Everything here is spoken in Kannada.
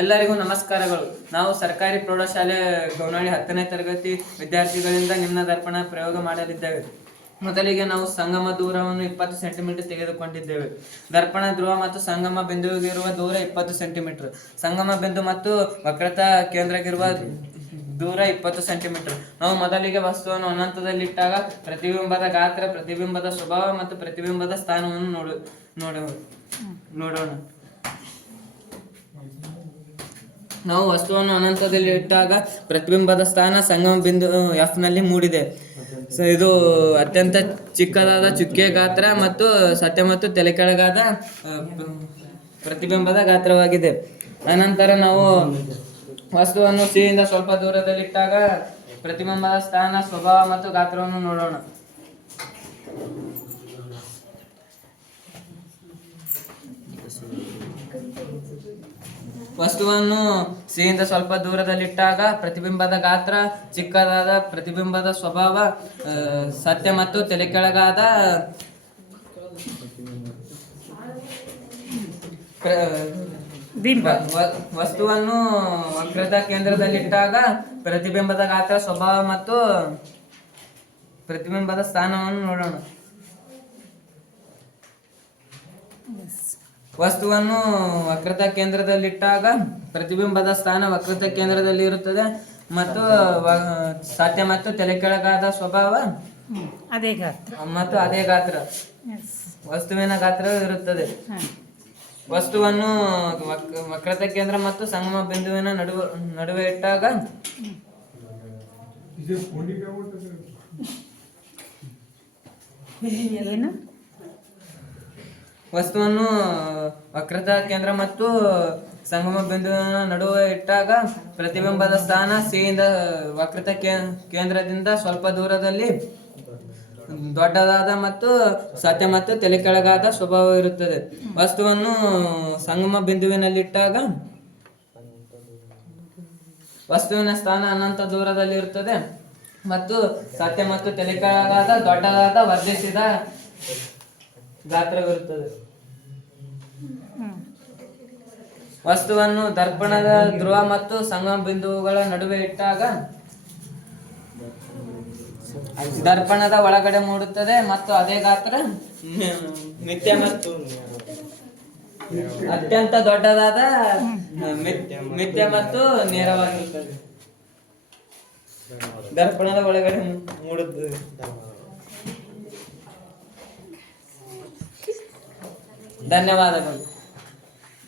ಎಲ್ಲರಿಗೂ ನಮಸ್ಕಾರಗಳು. ನಾವು ಸರ್ಕಾರಿ ಪ್ರೌಢಶಾಲೆ ಗೌನಹಳ್ಳಿ 10ನೇ ತರಗತಿ ವಿದ್ಯಾರ್ಥಿಗಳಿಂದ ನಿಮ್ನ ದರ್ಪಣ ಪ್ರಯೋಗ ಮಾಡಲಿದ್ದೇವೆ. ಮೊದಲಿಗೆ ನಾವು ಸಂಗಮ ದೂರವನ್ನು 20 ಸೆಂಟಿಮೀಟರ್ ತೆಗೆದುಕೊಂಡಿದ್ದೇವೆ. ದರ್ಪಣ ಧ್ರುವ ಮತ್ತು ಸಂಗಮ ಬಿಂದುವಿಗಿರುವ ದೂರ 20 ಸೆಂಟಿಮೀಟರ್. ಸಂಗಮ ಬಿಂದು ಮತ್ತು ವಕ್ರತಾ ಕೇಂದ್ರಕ್ಕಿರುವ ದೂರ 20 ಸೆಂಟಿಮೀಟರ್. ನಾವು ಮೊದಲಿಗೆ ವಸ್ತುವನ್ನು ಅನಂತದಲ್ಲಿಟ್ಟಾಗ ಪ್ರತಿಬಿಂಬದ ಗಾತ್ರ, ಪ್ರತಿಬಿಂಬದ ಸ್ವಭಾವ ಮತ್ತು ಪ್ರತಿಬಿಂಬದ ಸ್ಥಾನವನ್ನು ನೋಡೋಣ. ನಾವು ವಸ್ತುವನ್ನು ಅನಂತದಲ್ಲಿ ಇಟ್ಟಾಗ ಪ್ರತಿಬಿಂಬದ ಸ್ಥಾನ ಸಂಗಮ ಬಿಂದು ಎಫ್ ನಲ್ಲಿ ಮೂಡಿದೆ. ಇದು ಅತ್ಯಂತ ಚಿಕ್ಕದಾದ ಚುಕ್ಕೆ ಗಾತ್ರ ಮತ್ತು ಸತ್ಯ ಮತ್ತು ತಲೆಕೆಳಗಾದ ಪ್ರತಿಬಿಂಬದ ಗಾತ್ರವಾಗಿದೆ. ಅನಂತರ ನಾವು ವಸ್ತುವನ್ನು ಸಿ ಯಿಂದ ಸ್ವಲ್ಪ ದೂರದಲ್ಲಿಟ್ಟಾಗ ಪ್ರತಿಬಿಂಬದ ಸ್ಥಾನ, ಸ್ವಭಾವ ಮತ್ತು ಗಾತ್ರವನ್ನು ನೋಡೋಣ. ವಸ್ತುವನ್ನು ಸಿ ಯಿಂದ ಸ್ವಲ್ಪ ದೂರದಲ್ಲಿಟ್ಟಾಗ ಪ್ರತಿಬಿಂಬದ ಗಾತ್ರ ಚಿಕ್ಕದಾದ, ಪ್ರತಿಬಿಂಬದ ಸ್ವಭಾವ ಸತ್ಯ ಮತ್ತು ತಲೆಕೆಳಗಾದ ವಸ್ತುವನ್ನು ವಕ್ರತಾ ಕೇಂದ್ರದಲ್ಲಿಟ್ಟಾಗ ಪ್ರತಿಬಿಂಬದ ಗಾತ್ರ, ಸ್ವಭಾವ ಮತ್ತು ಪ್ರತಿಬಿಂಬದ ಸ್ಥಾನವನ್ನು ನೋಡೋಣ. ವಸ್ತುವನ್ನು ವಕ್ರತಾ ಕೇಂದ್ರದಲ್ಲಿಟ್ಟಾಗ ಪ್ರತಿಬಿಂಬದ ಸ್ಥಾನ ವಕ್ರತಾ ಕೇಂದ್ರದಲ್ಲಿ ಇರುತ್ತದೆ ಮತ್ತು ಸತ್ಯ ಮತ್ತು ತಲೆಕೆಳಗಾದ ಸ್ವಭಾವ ಮತ್ತು ಅದೇ ಗಾತ್ರ ವಸ್ತುವಿನ ಗಾತ್ರ ಇರುತ್ತದೆ. ವಸ್ತುವನ್ನು ವಕ್ರತಾ ಕೇಂದ್ರ ಮತ್ತು ಸಂಗಮ ಬಿಂದುವಿನ ನಡುವೆ ಇಟ್ಟಾಗ ವಸ್ತುವನ್ನು ವಕ್ರತಾ ಕೇಂದ್ರ ಮತ್ತು ಸಂಗಮ ಬಿಂದುವಿನ ನಡುವೆ ಇಟ್ಟಾಗ ಪ್ರತಿಬಿಂಬದ ಸ್ಥಾನ ಸಿ ಯಿಂದ ವಕ್ರತಾ ಕೇಂದ್ರದಿಂದ ಸ್ವಲ್ಪ ದೂರದಲ್ಲಿ ದೊಡ್ಡದಾದ ಮತ್ತು ಸತ್ಯ ಮತ್ತು ತಲೆಕೆಳಗಾದ ಸ್ವಭಾವ ಇರುತ್ತದೆ. ವಸ್ತುವನ್ನು ಸಂಗಮ ಬಿಂದುವಿನಲ್ಲಿಟ್ಟಾಗ ವಸ್ತುವಿನ ಸ್ಥಾನ ಅನಂತ ದೂರದಲ್ಲಿ ಇರುತ್ತದೆ ಮತ್ತು ಸತ್ಯ ಮತ್ತು ತಲೆಕೆಳಗಾದ ದೊಡ್ಡದಾದ ವರ್ಧಿಸಿದ ಗಾತ್ರವಿರುತ್ತದೆ. ವಸ್ತುವನ್ನು ದರ್ಪಣದ ಧ್ರುವ ಮತ್ತು ಸಂಗಮ ಬಿಂದುಗಳ ನಡುವೆ ಇಟ್ಟಾಗ ದರ್ಪಣದ ಒಳಗಡೆ ಮೂಡುತ್ತದೆ ಮತ್ತು ಅದೇ ಗಾತ್ರ ಮಿಥ್ಯ ಮತ್ತು ಅತ್ಯಂತ ದೊಡ್ಡದಾದ ಮಿಥ್ಯ ಮತ್ತು ನೇರವಾಗಿರುತ್ತದೆ. ದರ್ಪಣದ ಒಳಗಡೆ ಮೂಡುತ್ತದೆ. ಧನ್ಯವಾದಗಳು.